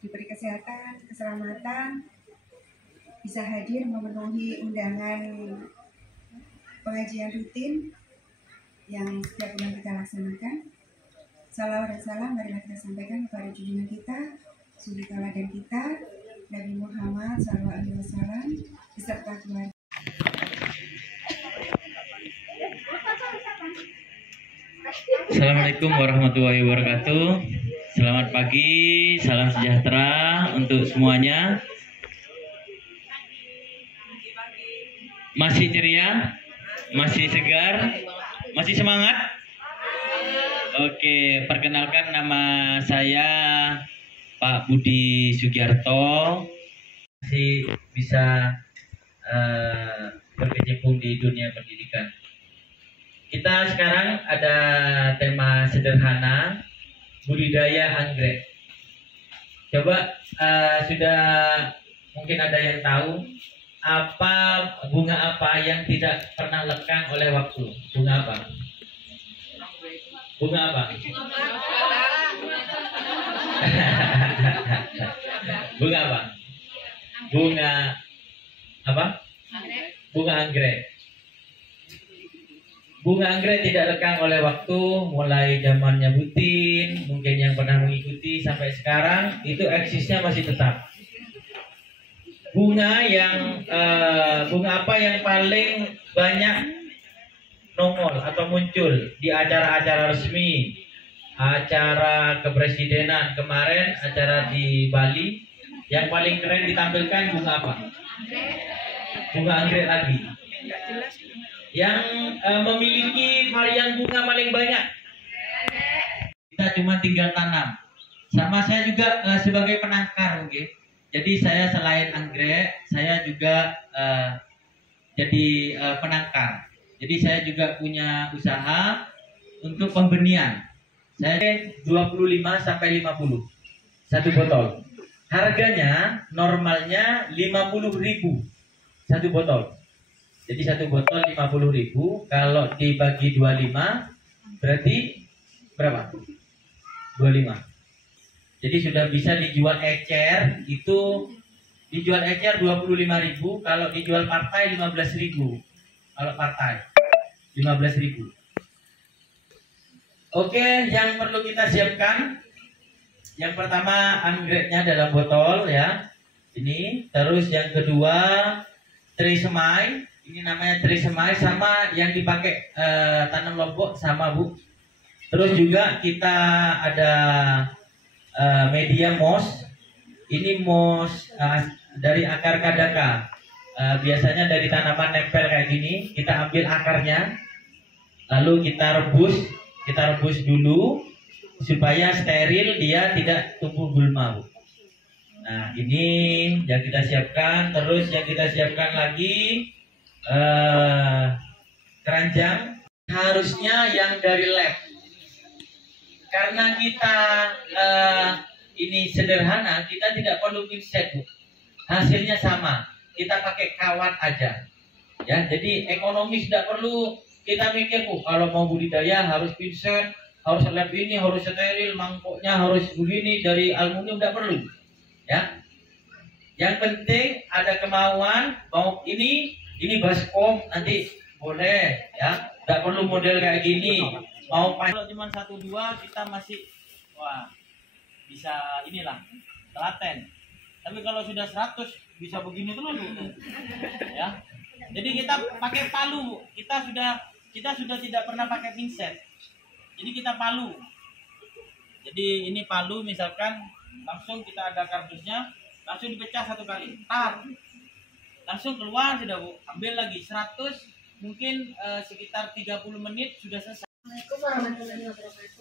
Diberi kesehatan, keselamatan, bisa hadir memenuhi undangan pengajian rutin yang setiap bulan kita laksanakan. Salawat dan salam marilah kita sampaikan kepada junjungan kita, suri teladan kita, Nabi Muhammad SAW beserta keluarga. Assalamualaikum warahmatullahi wabarakatuh. Selamat pagi, salam sejahtera untuk semuanya. Masih ceria? Masih segar? Masih semangat? Oke, perkenalkan nama saya Pak Budi Sugiarto. Masih bisa berkecimpung di dunia pendidikan. Kita sekarang ada tema sederhana, budidaya anggrek. Coba sudah mungkin ada yang tahu bunga apa yang tidak pernah lekang oleh waktu? Bunga apa? Bunga apa? Bunga apa? Bunga apa? Bunga anggrek. Bunga anggrek tidak lekang oleh waktu, mulai zamannya Butin, mungkin yang pernah mengikuti sampai sekarang, itu eksisnya masih tetap. Bunga apa yang paling banyak nongol atau muncul di acara-acara resmi, acara kepresidenan kemarin, acara di Bali, yang paling keren ditampilkan bunga apa? Bunga anggrek lagi. Yang memiliki varian bunga paling banyak. Kita cuma tinggal tanam. Sama saya juga sebagai penangkar, okay? Jadi saya selain anggrek, saya juga jadi penangkar. Jadi saya juga punya usaha untuk pembenihan. Saya 25 sampai 50 satu botol. Harganya normalnya 50.000 satu botol. Jadi satu botol 50.000, kalau dibagi 25 berarti berapa? 25. Jadi sudah bisa dijual ecer, itu dijual ecer 25.000, kalau dijual partai 15.000. Kalau partai 15.000. Oke, yang perlu kita siapkan, yang pertama anggreknya dalam botol ya. Ini, terus yang kedua trisemai. Ini namanya trisemai, sama yang dipakai tanam lombok sama Bu. Terus juga kita ada media moss. Ini moss dari akar kadaka. Biasanya dari tanaman nempel kayak gini, kita ambil akarnya, lalu kita rebus dulu supaya steril, dia tidak tumbuh gulma, Bu. Nah, ini yang kita siapkan. Terus yang kita siapkan lagi keranjang, harusnya yang dari lab, karena kita ini sederhana, kita tidak perlu pinset, Bu. Hasilnya sama, kita pakai kawat aja ya. Jadi ekonomis, tidak perlu kita mikir, Bu, kalau mau budidaya harus pinset, harus lab ini, harus steril, mangkoknya harus begini dari aluminium, tidak perlu ya. Yang penting ada kemauan, mau ini baskom nanti boleh ya, nggak perlu model kayak gini. Mau kalau cuma 1-2 kita masih bisa inilah telaten, tapi kalau sudah 100 bisa begini terus ya. Jadi kita pakai palu, kita sudah tidak pernah pakai pinset, jadi kita palu. Jadi ini palu, misalkan langsung kita ada kardusnya, langsung dipecah satu kali, tar, langsung keluar sudah, Bu. Ambil lagi 100, mungkin sekitar 30 menit sudah selesai. Assalamualaikum warahmatullahi wabarakatuh.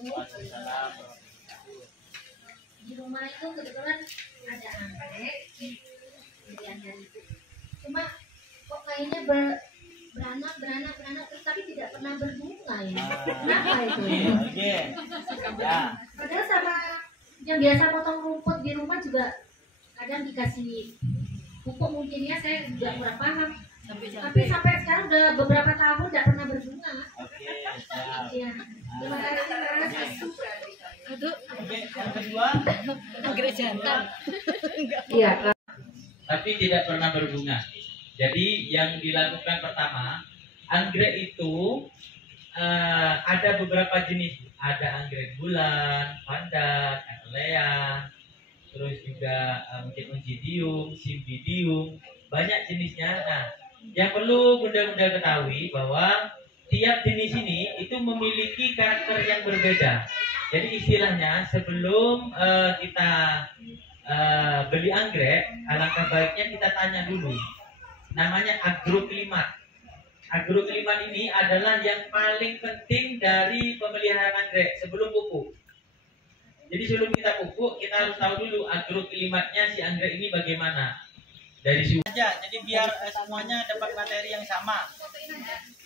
Di rumah itu kebetulan ada anggrek, kemudian dari itu. Cuma kok kayaknya beranak terus tapi tidak pernah berbunga ya. Kenapa itu? Ya. Padahal sama yang biasa potong rumput di rumah juga kadang dikasih pupuk mungkin ya, saya juga kurang paham. Tapi sampai sekarang udah beberapa tahun tidak pernah berbunga. Oke, siap. Ya. Terima kasih Mas. Oke, yang kedua, Anggrek jantan. Iya. tapi tidak pernah berbunga. Jadi yang dilakukan pertama, anggrek itu ada beberapa jenis. Ada anggrek bulan, pandan, camellia, terus juga mungkin oncidium, cymbidium, banyak jenisnya. Nah, yang perlu bunda-bunda ketahui bahwa tiap jenis ini itu memiliki karakter yang berbeda. Jadi istilahnya sebelum kita beli anggrek, alangkah baiknya kita tanya dulu. Namanya agroklimat. Agroklimat ini adalah yang paling penting dari pemeliharaan anggrek sebelum pupuk. Jadi sebelum kita pupuk, kita harus tahu dulu agroklimatnya si anggrek ini bagaimana. Dari suhu aja, jadi biar semuanya dapat materi yang sama.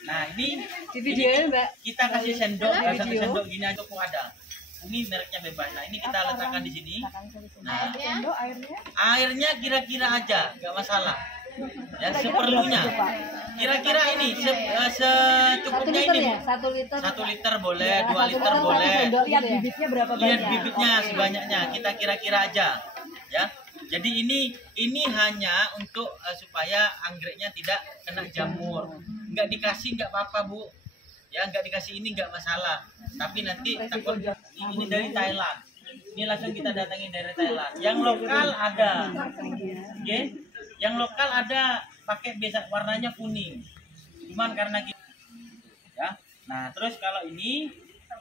Nah ini Di video Mbak. kita kasih sendok, satu sendok gini aja kok ada. Ini mereknya bebas. Nah ini kita letakkan di sini. Nah airnya kira-kira aja, nggak masalah. Ya seperlunya. Kira-kira ini secukupnya ini. Ya? 1 liter. 1 liter boleh, 2 liter boleh. Lihat bibitnya berapa banyak. Lihat bibitnya sebanyaknya. Kita kira-kira aja. Ya. Jadi ini hanya untuk supaya anggreknya tidak kena jamur. Nggak dikasih nggak apa-apa Bu. Ya nggak dikasih ini nggak masalah. Tapi nanti takut ini dari Thailand. Ini langsung kita datangin dari Thailand. Yang lokal ada. Oke? Yang lokal ada pakai biasa warnanya kuning. Cuman karena kita ya. Nah, terus kalau ini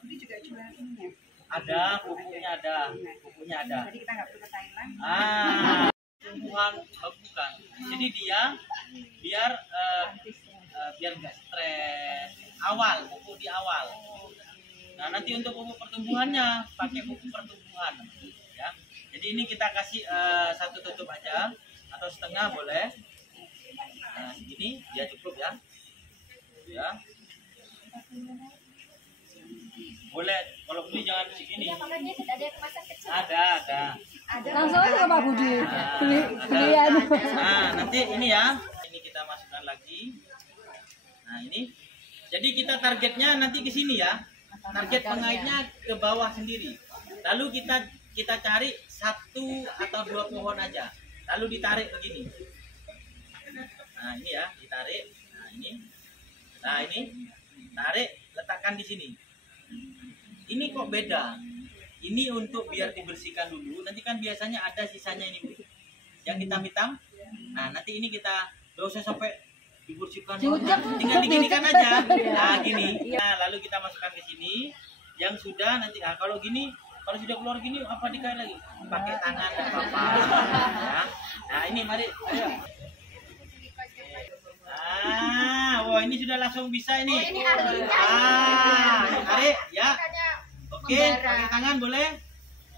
juga jual ininya. ada pupuknya ada. Pupuknya ada. Jadi kita nggak perlu ke Thailand. Tumbuhan bukan. Jadi dia biar biar nggak stres. Awal pupuk di awal. Nah nanti untuk pupuk pertumbuhannya pakai pupuk pertumbuhan. Ya. Jadi ini kita kasih satu tutup aja atau setengah boleh. Nah segini dia cukup ya. Ya. Boleh kalau beli jangan segini. Ada. Langsung aja ke Pak Budi. Belian. Nah, nanti ini ya. Ini kita masukkan lagi. Nah, ini. Jadi kita targetnya nanti ke sini ya. Target pengaitnya ke bawah sendiri. Lalu kita cari 1 atau 2 pohon aja. Lalu ditarik begini. Nah, ini ya, ditarik. Nah, ini. Nah, ini. Tarik, letakkan di sini. Ini kok beda. Ini untuk biar dibersihkan dulu. Nanti kan biasanya ada sisanya ini, Bu. Yang hitam-hitam. Nah, nanti ini kita gak usah sampai dibersihkan. Tinggal diginikan aja. Nah, gini. Nah, lalu kita masukkan ke sini. Yang sudah nanti kalau gini, kalau sudah keluar gini apa dikait lagi? Pakai tangan enggak apa-apa. Ya. Nah, ini mari ayo. Wah ini sudah langsung bisa ini. Ini tarik ya. Oke, pakai tangan boleh?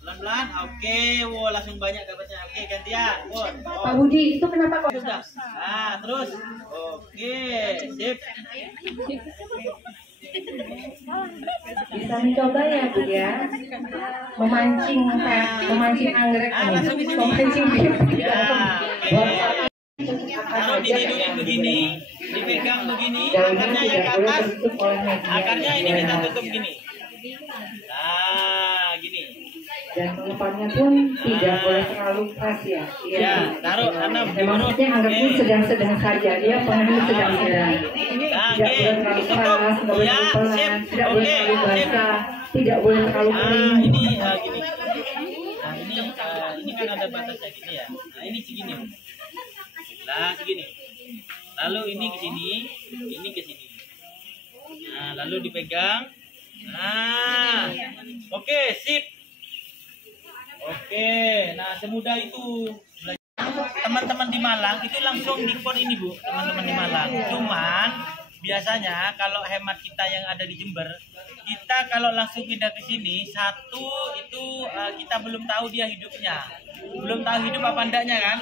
Pelan-pelan. Oke, wow langsung banyak dapatnya. Oke, gantian. Pak Budi, itu kenapa kok? Sudah. Nah, terus. Oke, sip. Bisa dicoba ya Bu ya. Memancing anggrek. Langsung di sini. Memancing bibit. Ya, oke. Kalau ditidurin begini, dipegang begini, akarnya yang ke atas, akarnya ini kita tutup gini. Nah, gini. Dan pengepannya pun tidak boleh terlalu keras ya. Ya, taruh karena maksudnya anggapnya sedang-sedang saja. Dia pengen sedang-sedang. Tidak boleh terlalu keras, tidak boleh terlalu pelan, tidak boleh terlalu basah, tidak boleh terlalu kering. Ini gini. Nah, ini kan ada batasnya gini ya. Nah, ini segini. Nah, segini. Lalu ini ke sini, ini ke sini. Nah, lalu dipegang. Nah, oke, sip. Oke, nah semudah itu. Teman-teman di Malang itu langsung di ini Bu, teman-teman di Malang. Cuman biasanya kalau hemat kita yang ada di Jember, kita kalau langsung pindah ke sini, satu itu kita belum tahu dia hidupnya, belum tahu hidup apa enggaknya kan,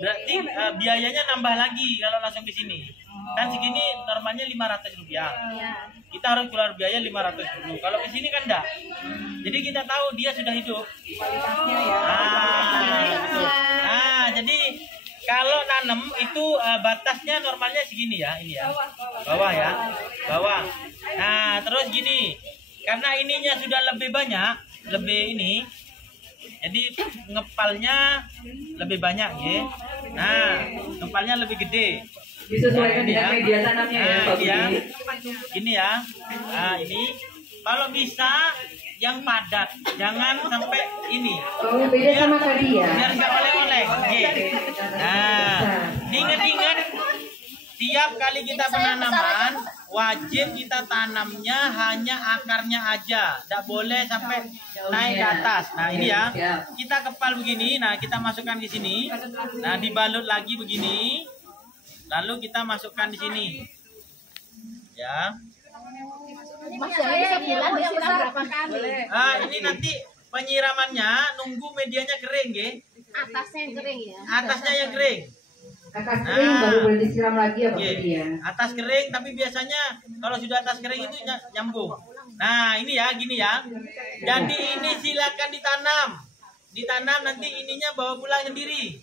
berarti biayanya nambah lagi kalau langsung ke sini. Kan segini normalnya Rp500, kita harus keluar biaya 500 dulu. Kalau ke sini kan enggak, jadi kita tahu dia sudah hidup. Kualitasnya ya. Betul. Jadi kalau nanam itu batasnya normalnya segini ya, ini ya, bawah ya, bawah. Nah terus gini, karena ininya sudah lebih banyak, lebih ini, jadi ngepalnya lebih banyak ya. Nah ngepalnya lebih gede. Disesuaikan dengan media tanamnya ya, Pak Budi. Ini ya, nah ini kalau bisa yang padat, jangan sampai ini. Oh, beda sama tadi ya. Biar nggak oleng-oleng. Oke. Nah, ingat-ingat tiap kali kita penanaman wajib kita tanamnya hanya akarnya aja, tidak boleh sampai naik ke atas. Nah ini ya, kita kepal begini. Nah kita masukkan di sini. Nah dibalut lagi begini. Lalu kita masukkan di sini. Ya. Ini nanti penyiramannya nunggu medianya kering, ya. Atasnya yang kering ya. Atasnya yang kering. Atas kering baru boleh disiram lagi ya Pak Budi ya. Atas kering, tapi biasanya kalau sudah atas kering itu nyambung. Nah ini ya, gini ya. Jadi ini silakan ditanam. Ditanam nanti ininya bawa pulang sendiri.